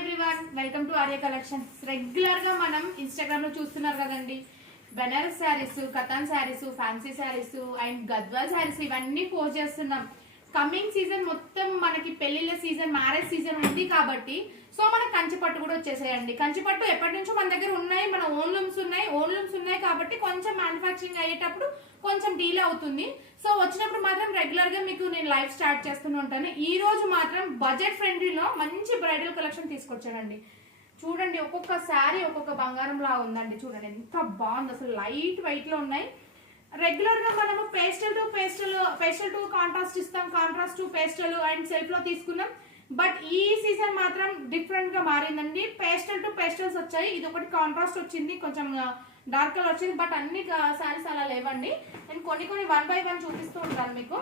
Everyone welcome to Arya collections. Regular గా మనం Instagram లో చూస్తున్నారు కదండి, బెనారస్ శారీస్, కతాన్ శారీస్, ఫ్యాన్సీ శారీస్ అండ్ గద్వాల్ శారీస్ ఇవన్నీ పోస్ట్ చేస్తున్నాం. కమింగ్ సీజన్ మొత్తం మనకి పెళ్లిళ్ళ సీజన్, మ్యారేజ్ సీజన్ ఉంది కాబట్టి సో మనకి కంచిపట్టు కూడా వచ్చేసాయండి. కంచిపట్టు ఎప్పటి నుంచో మన దగ్గర ఉన్నాయి, మన ఓన్ లూమ్స్ ఉన్నాయి కాబట్టి కొంచెం మ్యానుఫ్యాక్చరింగ్ అయ్యేటప్పుడు కొంచెం డీలే అవుతుంది. సో వచ్చినప్పుడు మాత్రం రెగ్యులర్ గా మీకు నేను లైవ్ స్టార్ట్ చేస్తూనే ఉంటాను. ఈ రోజు మాత్రం బడ్జెట్ ఫ్రెండ్లీలో మంచి బ్రైడల్ కలెక్షన్ తీసుకొచ్చానండి. చూడండి, ఒక్కొక్క శారీ ఒక్కొక్క బంగారం లా ఉందండి. చూడండి ఎంత బాగుంది, అసలు లైట్ వెయిట్ లో ఉన్నాయి. రెగ్యులర్ గా మనము పేస్టల్ టు కాంట్రాస్ట్ ఇస్తాం, contrast to pastel and self లో తీసుకున్నాం. బట్ ఈ సీజన్ మాత్రం డిఫరెంట్ గా మారిందండి. పేస్టల్ టు పేస్టల్స్ వచ్చాయి, ఇది ఒకటి కాంట్రాస్ట్ వచ్చింది, కొంచెం డార్క్ కలర్ వచ్చింది. బట్ అన్ని శారీస్ అలా లేవండి. నేను కొన్ని 1 by 1 చూపిస్తూ ఉంటాను మీకు.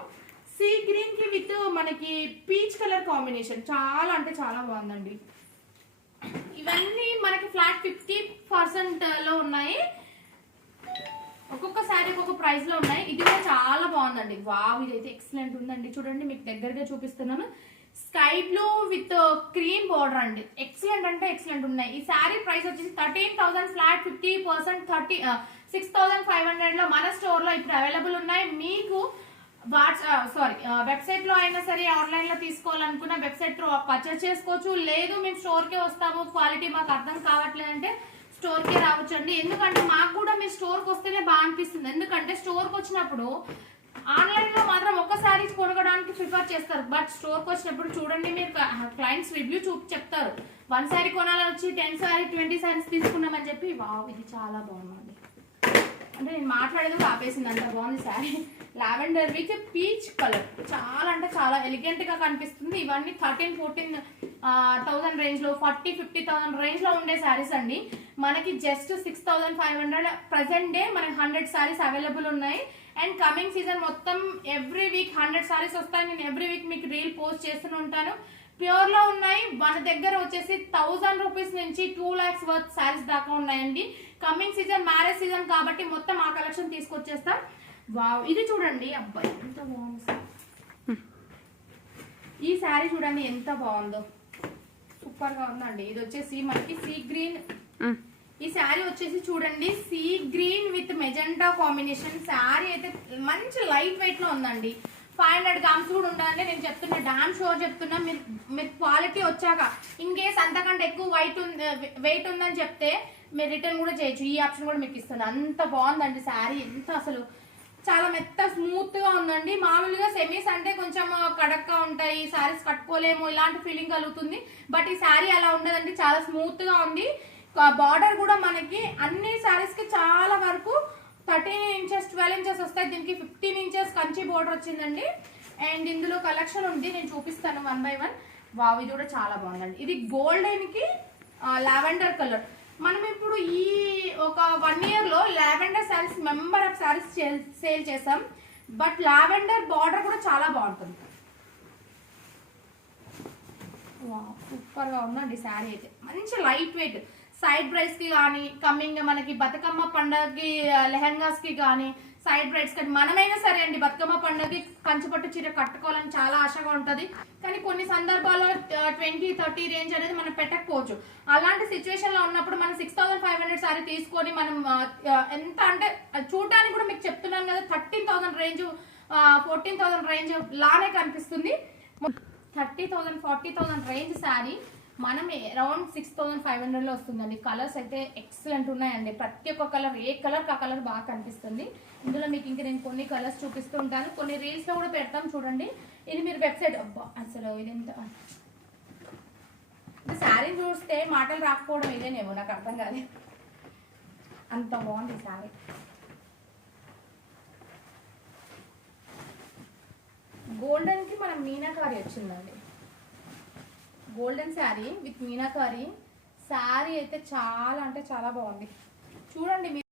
సీ గ్రీన్ కి విత్ మనకి పీచ్ కలర్ కాంబినేషన్ చాలా అంటే చాలా బాగుందండి. ఇవన్నీ మనకి ఫ్లాట్ 50% లో ఉన్నాయి. ఒక్కొక్క శారీ ఒక్కొక్క ప్రైస్ లో ఉన్నాయి. ఇది కూడా చాలా బాగుందండి. వావ్, ఇదైతే ఎక్సలెంట్ ఉందండి. చూడండి, మీకు దగ్గరగా చూపిస్తున్నాను. Sky blue with cream border అండి. ఎక్సలెంట్ అంటే ఎక్సలెంట్ ఉన్నాయి. ఈ శారీ ప్రైస్ వచ్చేసి 13,000 ఫ్లాట్ 50% 6,500 లో మన స్టోర్ లో ఇప్పుడు అవైలబుల్ ఉన్నాయి. మీకు వెబ్సైట్ లో అయినా సరే, ఆన్లైన్ లో తీసుకోవాలనుకున్న వెబ్సైట్ లో పర్చేస్ చేసుకోవచ్చు. లేదు మేము స్టోర్ కే వస్తాము, క్వాలిటీ మాకు అర్థం కావట్లేదంటే స్టోర్ కే రావచ్చండి. ఎందుకంటే మాకు కూడా మీరు స్టోర్ కి వస్తేనే బాగా అనిపిస్తుంది. ఎందుకంటే స్టోర్ కి వచ్చినప్పుడు ఆన్లైన్ లో మాత్రం ఒక శారీ కొనగడానికి ప్రిఫర్ చేస్తారు. బట్ స్టోర్ కి వచ్చినప్పుడు చూడండి, మీరు క్లయింట్స్ రివ్యూ చెప్తారు. 1 శారీ కొనాలని వచ్చి 10 శారీ 20 శారీస్ తీసుకున్నామని చెప్పి. వావ్, ఇది చాలా బాగుంది. అంటే నేను మాట్లాడేది ఆపేసింది, అంత బాగుంది sari. Lavender with peach colour చాలా అంటే చాలా ఎలిగెంట్ గా కనిపిస్తుంది. ఇవన్నీ 13,000-14,000 రేంజ్ లో, 40,000-50,000 రేంజ్ లో ఉండే శారీస్ అండి. మనకి జస్ట్ 6,500 ప్రెసెంట్ డే మనకి 100 శారీస్ అవైలబుల్ ఉన్నాయి. అండ్ కమింగ్ సీజన్ మొత్తం ఎవ్రీ వీక్ 100 శారీస్ వస్తాయి. నేను ఎవ్రీ వీక్ మీకు రీల్ పోస్ట్ చేస్తూనే ఉంటాను. ప్యూర్ లో ఉన్నాయి. మన దగ్గర వచ్చేసి 1000 రూపీస్ నుంచి 2 lakhs వర్త్ శారీస్ దాకా ఉన్నాయండి. కమింగ్ సీజన్ మ్యారేజ్ సీజన్ కాబట్టి మొత్తం ఆ కలెక్షన్ తీసుకొచ్చేస్తాం. వావ్, ఇది చూడండి, అబ్బాయి ఎంత బాగుంది. ఈ శారీ చూడండి ఎంత బాగుందో, సూపర్ గా ఉందండి. ఇది వచ్చేసి మనకి సీ గ్రీన్. ఈ శారీ వచ్చేసి చూడండి, sea green with magenta combination. Sari అయితే మంచి లైట్ వెయిట్ లో ఉందండి. 500 grams కూడా ఉండాలంటే నేను చెప్తున్నా, డామ్ షోర్ చెప్తున్నా. మీరు క్వాలిటీ వచ్చాక ఇన్ కేస్ అంతకంటే ఎక్కువ వెయిట్ ఉందని చెప్తే మీరు రిటర్న్ కూడా చేయొచ్చు. ఈ ఆప్షన్ కూడా మీకు ఇస్తుంది. అంత బాగుందండి శారీ. ఎంత అసలు చాలా మెత్త స్మూత్ గా ఉందండి. మామూలుగా సెమీస్ అంటే కొంచెం కడక్గా ఉంటాయి, శారీస్ కట్టుకోలేము ఇలాంటి ఫీలింగ్ కలుగుతుంది. బట్ ఈ శారీ అలా ఉండదండి, చాలా స్మూత్ గా ఉంది. బార్డర్ కూడా మనకి అన్ని శారీస్ కి చాలా వరకు 13 inches 12 inches వస్తాయి. దీనికి 15 inches కంచి బోర్డర్ వచ్చిందండి. అండ్ ఇందులో కలెక్షన్ ఉంది, నేను చూపిస్తాను 1 by 1. వావ్, ఇది కూడా చాలా బాగుందండి. ఇది గోల్డెన్ కి లావెండర్ కలర్. మనం ఇప్పుడు ఈ ఒక 1 year లో lavender saris member of saris sale చేసాం. బట్ లావెండర్ బార్డర్ కూడా చాలా బాగుంటుంది. సూపర్ గా ఉందండి శారీ అయితే. మంచి లైట్ వెయిట్ సైడ్ బ్రైడ్స్ కి కానీ, కమింగ్ మనకి బతుకమ్మ పండుగకి లెహంగాస్ కి కానీ, సైడ్ బ్రైడ్స్ కానీ మనమైనా సరే అండి, బతుకమ్మ పండుగకి కంచిపట్టు చీర కట్టుకోవాలని చాలా ఆశగా ఉంటుంది. కానీ కొన్ని సందర్భాల్లో 20-30 రేంజ్ అనేది మనం పెట్టకపోవచ్చు. అలాంటి సిచ్యువేషన్ లో ఉన్నప్పుడు మనం 6,500 శారీ తీసుకొని మనం ఎంత అంటే చూడడానికి కూడా మీకు చెప్తున్నాను కదా, 13,000 రేంజ్ 14,000 రేంజ్ లానే కనిపిస్తుంది. 30,000-40,000 రేంజ్ శారీ మనం అరౌండ్ 6,500 లో వస్తుందండి. కలర్స్ అయితే ఎక్సలెంట్ ఉన్నాయండి. ప్రతి ఒక్క కలర్, ఏ కలర్ ఆ కలర్ బాగా కనిపిస్తుంది. ఇందులో మీకు ఇంకా నేను కొన్ని కలర్స్ చూపిస్తూ ఉంటాను, కొన్ని రీల్స్ లో కూడా పెడతాం. చూడండి, ఇది మీరు వెబ్సైట్, అబ్బా అసలు ఇది ఎంత శారీ చూస్తే మాటలు రాకపోవడం ఇదేనేమో, నాకు అర్థం కాదు, అంత బాగుంది శారీ. గోల్డెన్ కి మనం మీనాకారి వచ్చిందండి. గోల్డెన్ శారీ విత్ మీనాకారి శారీ అయితే చాలా అంటే చాలా బాగుంది. చూడండి.